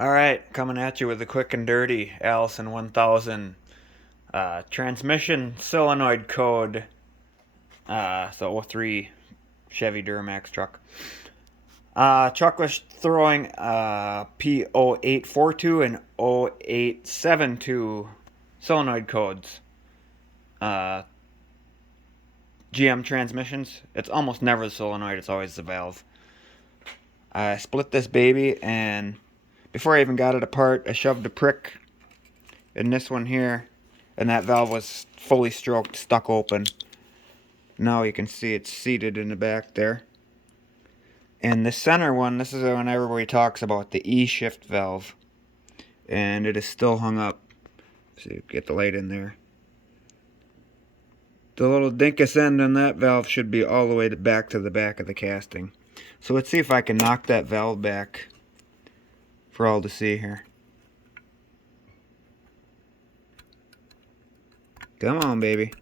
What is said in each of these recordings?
Alright, coming at you with a quick and dirty Allison 1000 transmission solenoid code. The '03 Chevy Duramax truck. Truck was throwing P0842 and 0872 solenoid codes. GM transmissions, it's almost never the solenoid, it's always the valve. I split this baby, and before I even got it apart, I shoved a prick in this one here, and that valve was fully stroked, stuck open. Now you can see it's seated in the back there. And the center one, this is when everybody talks about the E-shift valve, and it is still hung up. So you get the light in there. The little dinkus end on that valve should be all the way back to the back of the casting. So let's see if I can knock that valve back for all to see here. Come on, baby.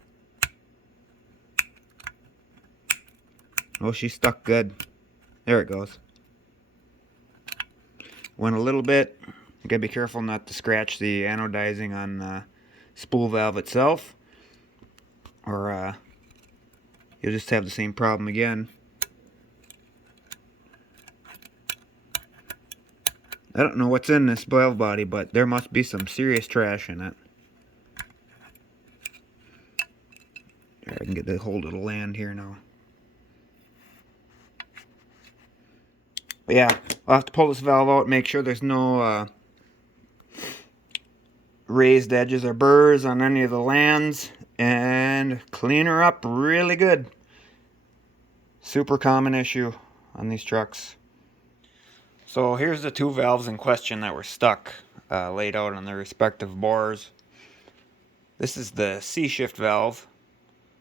Oh, she's stuck good. There it goes. Went a little bit. You gotta be careful not to scratch the anodizing on the spool valve itself, or you'll just have the same problem again. I don't know what's in this valve body, but there must be some serious trash in it. Here, I can get the hold of the land here now. But yeah, I'll have to pull this valve out, make sure there's no raised edges or burrs on any of the lands, and clean her up really good. Super common issue on these trucks. So here's the two valves in question that were stuck, laid out on their respective bores. This is the C-shift valve.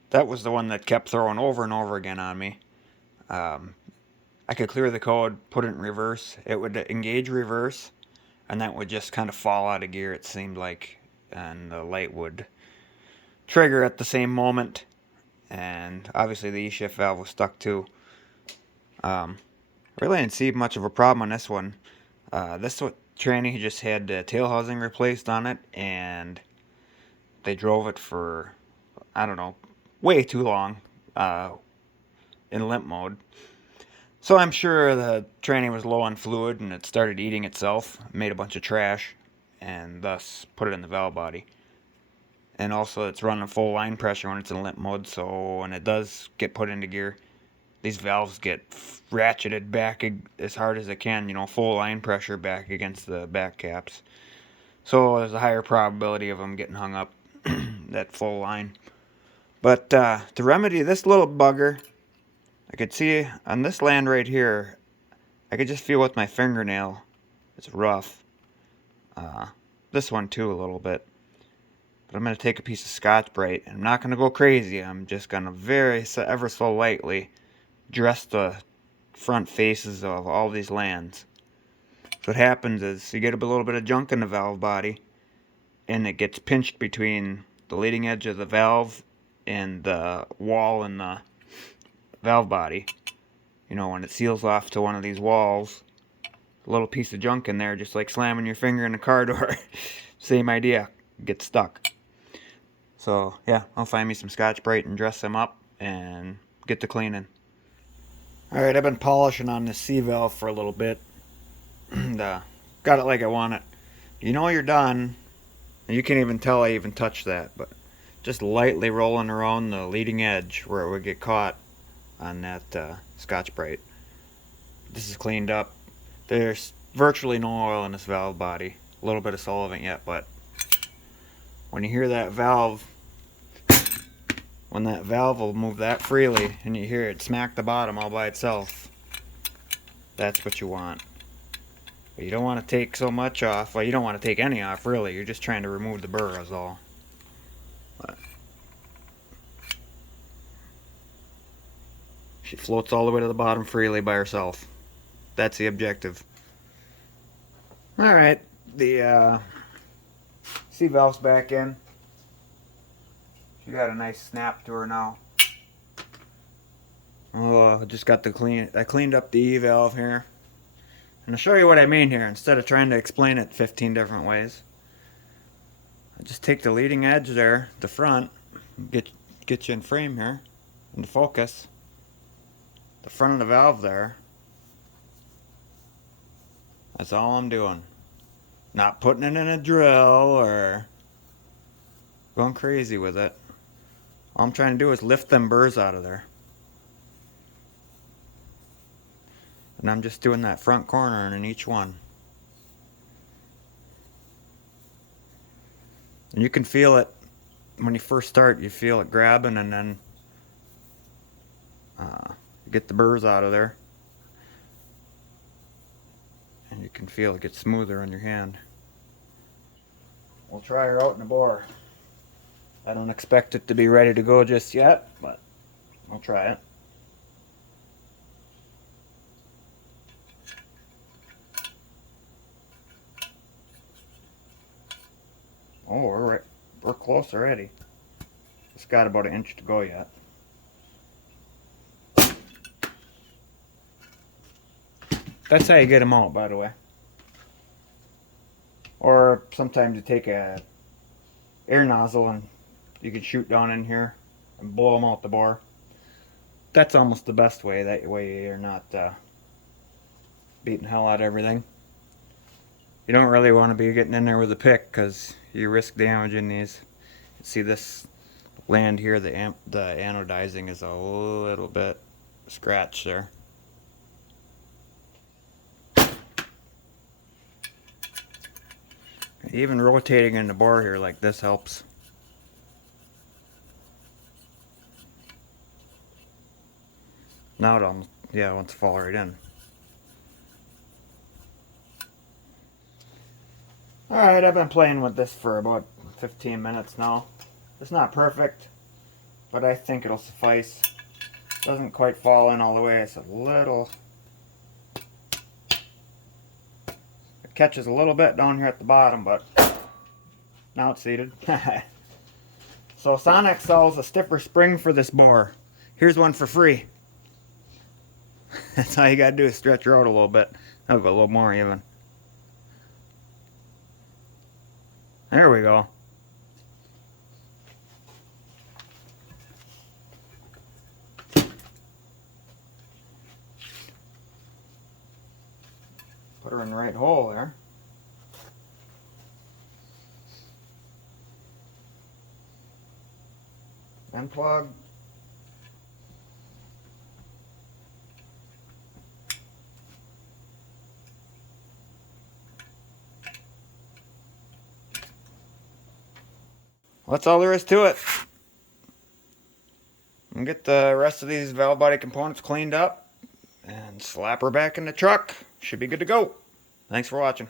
That was the one that kept throwing over and over again on me. I could clear the code, put it in reverse. It would engage reverse, and that would just kind of fall out of gear, it seemed like. And the light would trigger at the same moment. And obviously the E-shift valve was stuck too. Really didn't see much of a problem on this one. This tranny just had the tail housing replaced on it, and they drove it for, I don't know, way too long in limp mode. So I'm sure the tranny was low on fluid and it started eating itself, made a bunch of trash, and thus put it in the valve body. And also it's running full line pressure when it's in limp mode, so when it does get put into gear, these valves get ratcheted back as hard as it can, full line pressure back against the back caps. So there's a higher probability of them getting hung up that full line. But to remedy this little bugger, I could see on this land right here, I could just feel with my fingernail. It's rough. This one too a little bit. But I'm going to take a piece of Scotch-Brite. I'm not going to go crazy. I'm just going to ever so lightly dress the front faces of all these lands. So what happens is you get a little bit of junk in the valve body, and it gets pinched between the leading edge of the valve and the wall in the valve body. When it seals off to one of these walls, a little piece of junk in there, just like slamming your finger in a car door. Same idea, get stuck. So yeah, I'll find me some Scotch-Brite and dress them up and get to cleaning. Alright, I've been polishing on this C valve for a little bit. And got it like I want it. You're done, and you can't even tell I even touched that, but just lightly rolling around the leading edge where it would get caught on that Scotch-Brite. This is cleaned up. There's virtually no oil in this valve body. A little bit of solvent yet, but when you hear that valve, when that valve will move that freely and you hear it smack the bottom all by itself, that's what you want. But you don't want to take so much off. Well, you don't want to take any off, really. You're just trying to remove the burr, is all. But she floats all the way to the bottom freely by herself. That's the objective. Alright, the C valve's back in. She got a nice snap to her now. Oh, just got I cleaned up the E valve here. And I'll show you what I mean here instead of trying to explain it 15 different ways. I just take the leading edge there, the front, get you in frame here, into focus. The front of the valve there. That's all I'm doing. Not putting it in a drill or going crazy with it. All I'm trying to do is lift them burrs out of there. And I'm just doing that front corner in each one. And you can feel it when you first start. You feel it grabbing, and then you get the burrs out of there. And you can feel it get smoother on your hand. We'll try her out in the bore. I don't expect it to be ready to go just yet, but I'll try it. Oh, we're close already. It's got about an inch to go yet. That's how you get them out, by the way. Or sometimes you take a air nozzle and you can shoot down in here and blow them out the bore. That's almost the best way. That way you're not beating the hell out of everything. You don't really want to be getting in there with a pick because you risk damaging these. See this land here, the anodizing is a little bit scratched there. Even rotating in the bore here like this helps. Now it almost, yeah, it wants to fall right in. Alright, I've been playing with this for about 15 minutes now. It's not perfect, but I think it'll suffice. Doesn't quite fall in all the way. It's a little... It catches a little bit down here at the bottom, but now it's seated. So Sonic sells a stiffer spring for this bore. Here's one for free. That's all you gotta do is stretch her out a little bit. I'll go a little more even. There we go. Put her in the right hole there. Unplug. Well, that's all there is to it. And get the rest of these valve body components cleaned up and slap her back in the truck. Should be good to go. Thanks for watching.